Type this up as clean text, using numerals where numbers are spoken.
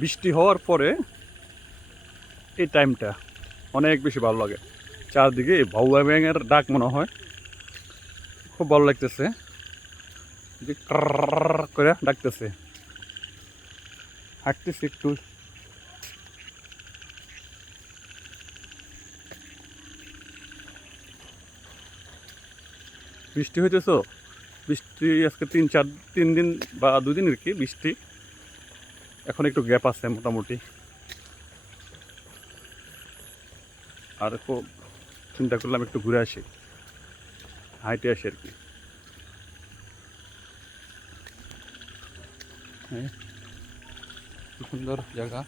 বৃষ্টি হওয়ার পরে এই টাইমটা অনেক বেশি ভালো লাগে। চারদিকে ভাউয়া ব্যাঙের ডাক মনে হয়, খুব ভালো লাগতেছে যে করে ডাকতেছে। হাঁটতেছি একটু, বৃষ্টি হইতেছ, বৃষ্টি আজকে 3 দিন বা 2 দিন আর কি বৃষ্টি। এখন একটু গ্যাপ আছে মোটামুটি, আর খুব চিন্তা করলাম একটু ঘুরে আসি, হাইটে আসি আর কি। হ্যাঁ, খুব সুন্দর জায়গা।